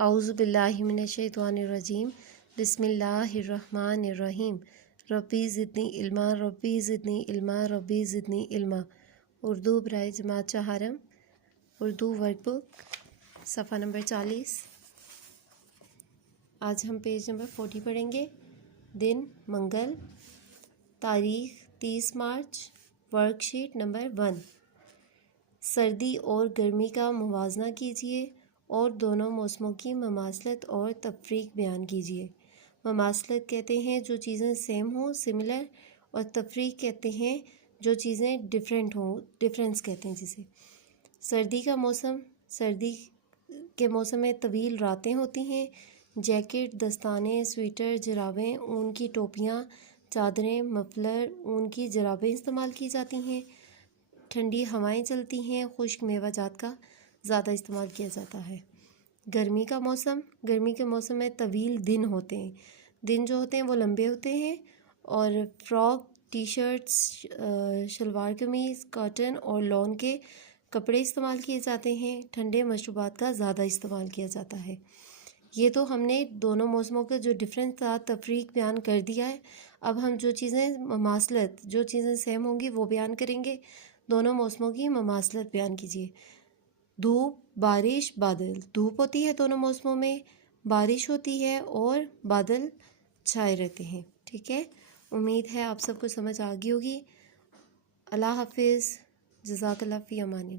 औज़ु बिल्लाहि मिनश्शैतानिर्रजीम बिस्मिल्लाहिर्रहमानिर्रहीम रब्बी ज़िदनी इल्मा रब्बी ज़िदनी इल्मा रब्बी ज़िदनी इल्मा। उर्दू बराए जमात चहारम उर्दू वर्कबुक सफ़ा नंबर 40। आज हम पेज नंबर 40 पढ़ेंगे। दिन मंगल, तारीख़ 30 मार्च, वर्कशीट नंबर 1। सर्दी और गर्मी का मुवाजना कीजिए और दोनों मौसमों की ममासलत और तफरीक बयान कीजिए। ममासलत कहते हैं जो चीज़ें सेम हों, सिमिलर, और तफरीक कहते हैं जो चीज़ें डिफरेंट हों, डिफरेंस कहते हैं जिसे। सर्दी का मौसम, सर्दी के मौसम में तवील रातें होती हैं। जैकेट, दस्ताने, स्वेटर, जुराबें, ऊन की टोपियाँ, चादरें, मफलर, ऊन की जुराबें इस्तेमाल की जाती हैं। ठंडी हवाएं चलती हैं। खुश्क मेवाजात का ज़्यादा इस्तेमाल किया जाता है। गर्मी का मौसम, गर्मी के मौसम में तवील दिन होते हैं। दिन जो होते हैं वो लंबे होते हैं और फ्रॉक, टी शर्ट्स, शलवार कमीज़, कॉटन और लॉन के कपड़े इस्तेमाल किए जाते हैं। ठंडे मशरूबात का ज़्यादा इस्तेमाल किया जाता है। ये तो हमने दोनों मौसमों का जो डिफरेंस था तफरीक बयान कर दिया है। अब हम जो चीज़ें ममासलत, जो चीज़ें सेम होंगी वो बयान करेंगे। दोनों मौसमों की ममासलत बयान कीजिए। धूप, बारिश, बादल। धूप होती है दोनों मौसमों में, बारिश होती है और बादल छाए रहते हैं। ठीक है, उम्मीद है आप सबको समझ आ गई होगी। अल्लाह हाफिज़, जज़ाकल्लाह फ़ी अमानिल्लाह।